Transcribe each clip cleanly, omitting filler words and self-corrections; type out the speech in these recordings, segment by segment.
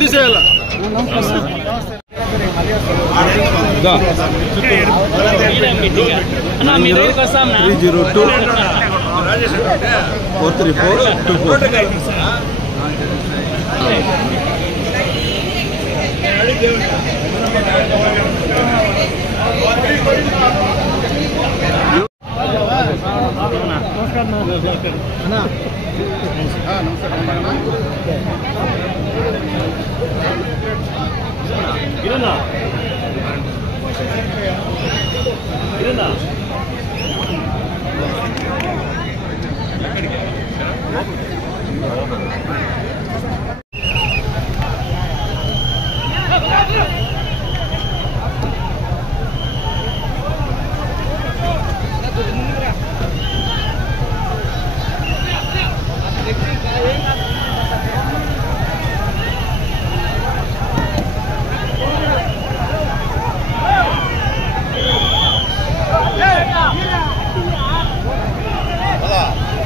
తీసేయాల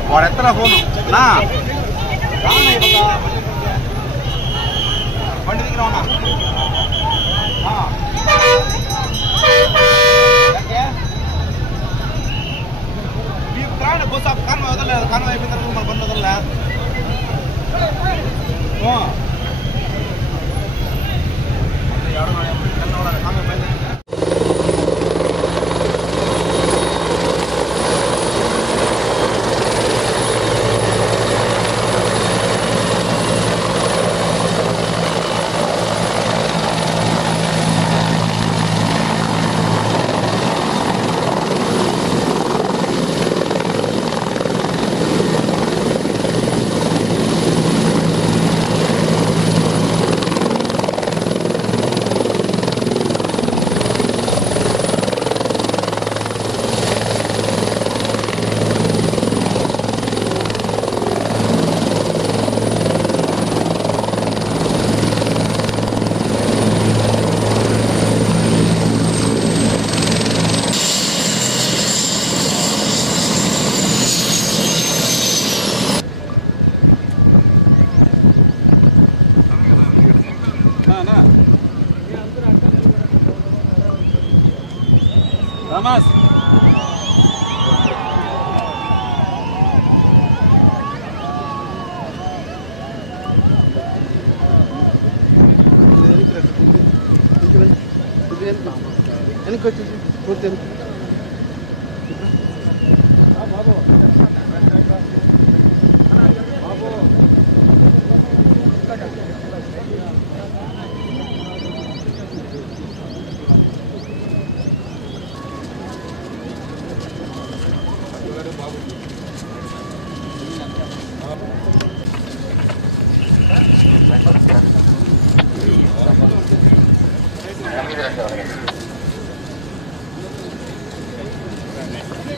వాడు ఎత్తరా ఫోను నా బండి దగ్గర ఉన్నా బస్ కాన్వ వదలలేదు కాన్వ అయిపోయిన తర్వాత మన బండి వదలలే Ramas.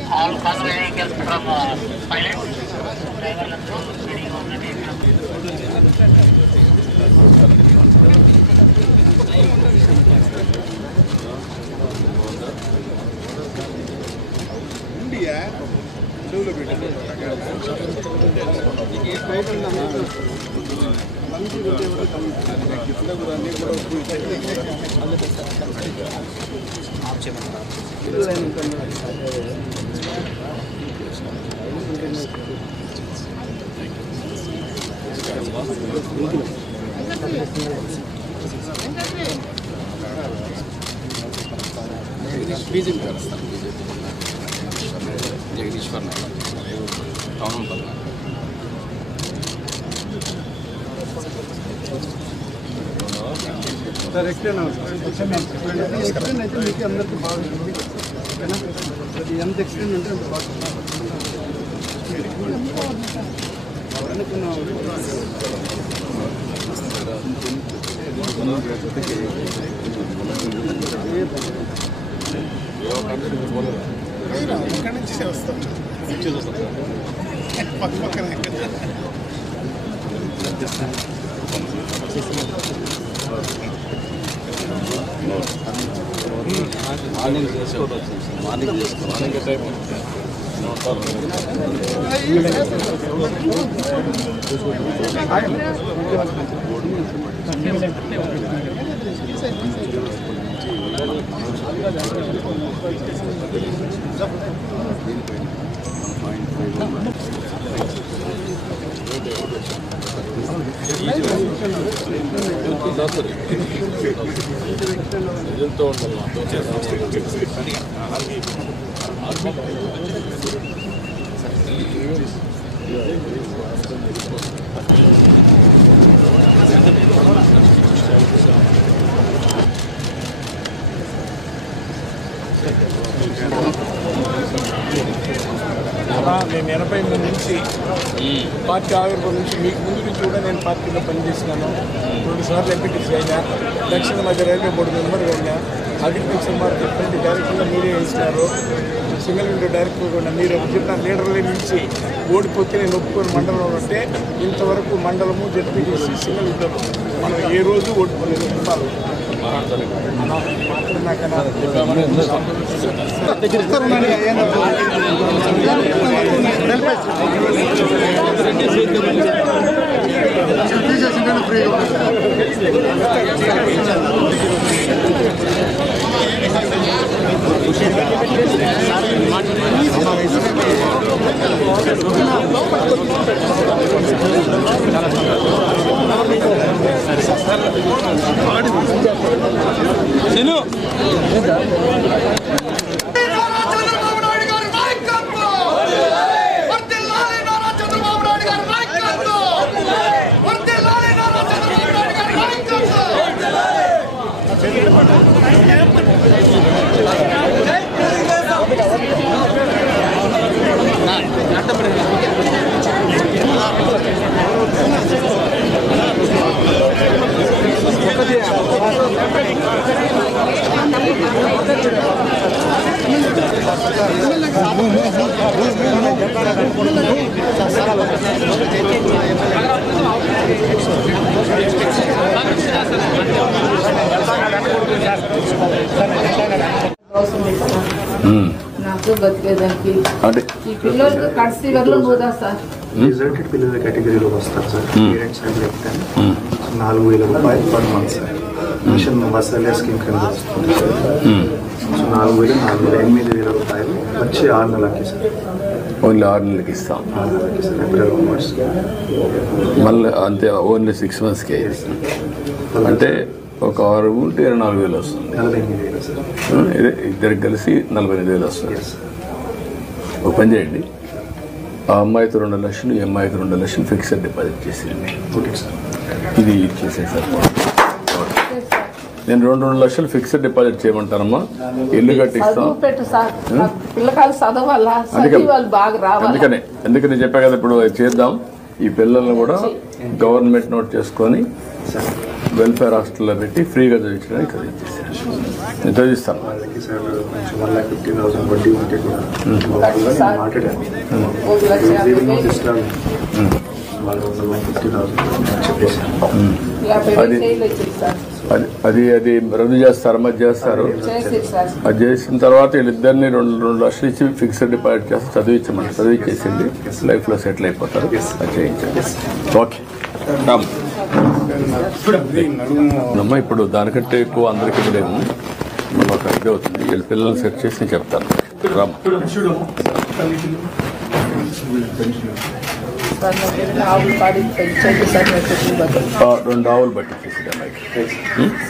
All convoy vehicles from pilot, driver and crew, ready on the vehicle. India, Jagdishwar town sir explain explain అయితే మీకు అందరికీ బాగుంటుంది ఓకేనా అది ఎంత ఎక్స్ప్లెయిన్ అంటే అంత బాగుంటుంది ఇక్కడ నుంచి వస్తాం పక్క పక్కనే మార్నింగ్ చేసుకోవచ్చు మార్నింగ్ టైం నేను 83 నుంచి పార్టీ ఆవిర్భావం నుంచి మీకు ముందు నుంచి కూడా నేను పార్టీలో పనిచేసినాను. 2 సార్లు ఎంపీటీసీ అయినా, దక్షిణ మధ్య రైల్వే బోర్డు మెంబర్గా అయినా, అగ్రికల్చర్ మార్కెట్ డైరెక్టర్గా మీరే వేసినారు. సింగిల్ విండో డైరెక్టర్గా ఉన్న మీరు జిల్లా లీడర్ల నుంచి ఓడిపోతే నేను ఒప్పుకొని మండలంలో ఉంటే ఇంతవరకు మండలము జడ్పీటీసీ సింగిల్ విండో మనం ఏ రోజు ఓడిపోలేదు. నాకు బతికేదానికి ఈ పిల్లలు కన్సీవర్లో పోదా సార్ రిజల్టెడ్ పిల్లల కేటగిరీలో వస్తారు సార్. పేరెంట్స్ అయితే 4,000 రూపాయలు పర్ మంత్ సార్. మిషన్ వసలే స్కీమ్ కింద వస్తుంది సార్. సో 4,000 రూపాయలు వచ్చి 6 నెలలకి సార్. ఓన్లీ 6 నెలలకి ఇస్తాం. 6 నెలలకి సార్. ఏప్రిల్ ఆన్వర్డ్స్ మళ్ళీ అంతే ఓన్లీ 6 మంత్స్కే అంటే ఒక 6 ఉంటే 24,000 వస్తుంది. 48,000 సార్. ఇద్దరికి కలిసి 48,000 వస్తుంది. ఒక పని చేయండి, ఆ అమ్మాయితో 2 లక్షలు, ఈ అమ్మాయితో 2 లక్షలు ఫిక్స్డ్ డిపాజిట్ చేసేయండి. Okay sir. ఇది ఇచ్చేసేది సార్. నేను 2 లక్షలు ఫిక్స్డ్ డిపాజిట్ చేయమంటానమ్మా. ఇల్లు కట్టిస్తాం. అందుకని చెప్పా కదా, ఇప్పుడు చేద్దాం. ఈ పిల్లల్ని కూడా గవర్నమెంట్ నోట్ చేసుకొని వెల్ఫేర్ హాస్టల్లో పెట్టి ఫ్రీగా చదివించడానికి చదివించేసాను. నేను చదివిస్తాను. వాళ్ళకి సార్ కొంచెం 1,50,000 వడ్డీ ఉంటే కూడా మాట్లాడాను. వాళ్ళు 1,50,000 చెప్పేసాను. అది రద్దు చేస్తారు, మధ్య చేస్తారు. అది చేసిన తర్వాత వీళ్ళిద్దరిని 2 లక్షలు ఇచ్చి ఫిక్స్డ్ డిపాజిట్ చేస్తే చదివించేసింది. లైఫ్లో సెటిల్ అయిపోతారు. అది చేయించండి. ఓకే అమ్మా. ఇప్పుడు దానికంటే ఎక్కువ అందరికీ లేము. మనం ఒక ఇది అవుతుంది. వీళ్ళ పిల్లల్ని సెట్ చేసి నేను చెప్తాను. రామ్ 2 ఆవులు బట్టి చేసేది అమ్మాయికి.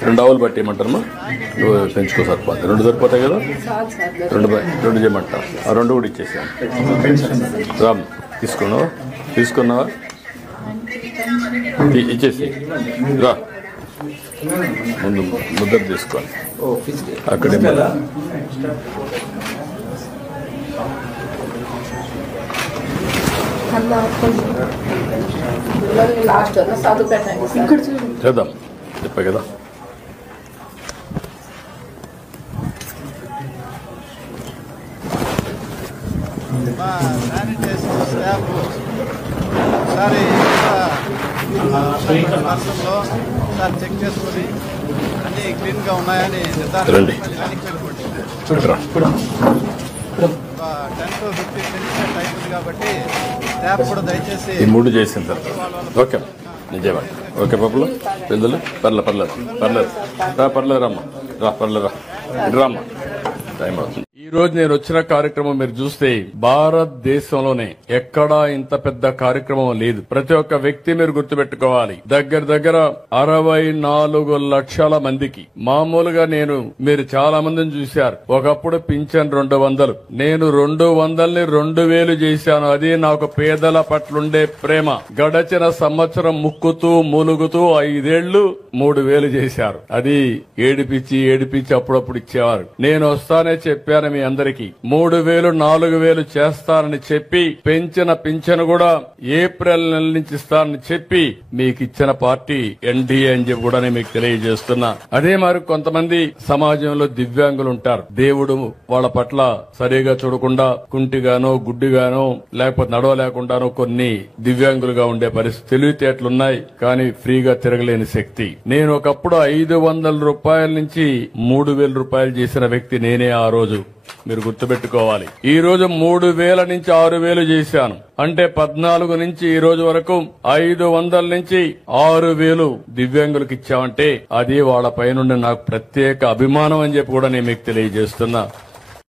2 ఆవులు బట్టి ఏమంటారమ్మా? నువ్వు పెంచుకో సరిపోతుంది. 2 సరిపోతాయి కదా, 2 చేయమంటా. ఆ 2 కూడా ఇచ్చేసాను. రామ్ తీసుకున్నావా? ఇచ్చేసి రా, ముందు ముద్ర తీసుకోండి. అక్కడే చేద్దాం. చెప్పా కదా. ఒకసారి సార్ చెక్ చేసుకుని అన్నీ క్లీన్గా ఉన్నాయని రండి. 10 to 15 minutes టైం ఉంది కాబట్టి స్టాఫ్ కూడా దయచేసి ఈ 3 చేసిన తర్వాత ఓకే నిజమే ఓకే పప్పులు పెద్దలు పర్లేదు రమ్మా ఇటు రామ్మా టైం అవుతుంది. ఈ రోజు నేను వచ్చిన కార్యక్రమం మీరు చూస్తే భారతదేశంలోనే ఎక్కడా ఇంత పెద్ద కార్యక్రమం లేదు. ప్రతి ఒక్క వ్యక్తి మీరు గుర్తుపెట్టుకోవాలి. దగ్గర 64 లక్షల మందికి మామూలుగా మీరు చాలా మందిని చూశారు. ఒకప్పుడు పింఛన్ 200, నేను 200ని 2000 చేశాను. అది నాకు పేదల పట్లుండే ప్రేమ. గడచిన సంవత్సరం ముక్కుతూ మూలుగుతూ 5 ఏళ్లు 3000 చేశారు. అది ఏడిపించి అప్పుడప్పుడు ఇచ్చేవారు. నేను వస్తానే చెప్పాను మీ అందరికీ 3000 4000 చేస్తానని చెప్పి పెంచిన పింఛను కూడా ఏప్రిల్ నెల నుంచి ఇస్తానని చెప్పి మీకు ఇచ్చిన పార్టీ ఎన్డీఏ అని చెప్పి కూడా మీకు తెలియజేస్తున్నా. అదే మరి కొంతమంది సమాజంలో దివ్యాంగులు ఉంటారు. దేవుడు వాళ్ళ పట్ల సరిగా చూడకుండా కుంటిగానో గుడ్డిగానో లేకపోతే నడవలేకుండానో కొన్ని దివ్యాంగులుగా ఉండే పరిస్థితి తెలివితేటలున్నాయి. కానీ ఫ్రీగా తిరగలేని శక్తి. నేను ఒకప్పుడు 500 రూపాయల నుంచి 3000 రూపాయలు చేసిన వ్యక్తి నేనే ఆ రోజు. మీరు గుర్తుపెట్టుకోవాలి. ఈ రోజు 3000 నుంచి 6000 చేశాను. అంటే 14 నుంచి ఈ రోజు వరకు 500 నుంచి 6000 దివ్యాంగులకు ఇచ్చామంటే అది వాళ్ళ పైనుండి నాకు ప్రత్యేక అభిమానం అని చెప్పి కూడా నేను మీకు తెలియజేస్తున్నా.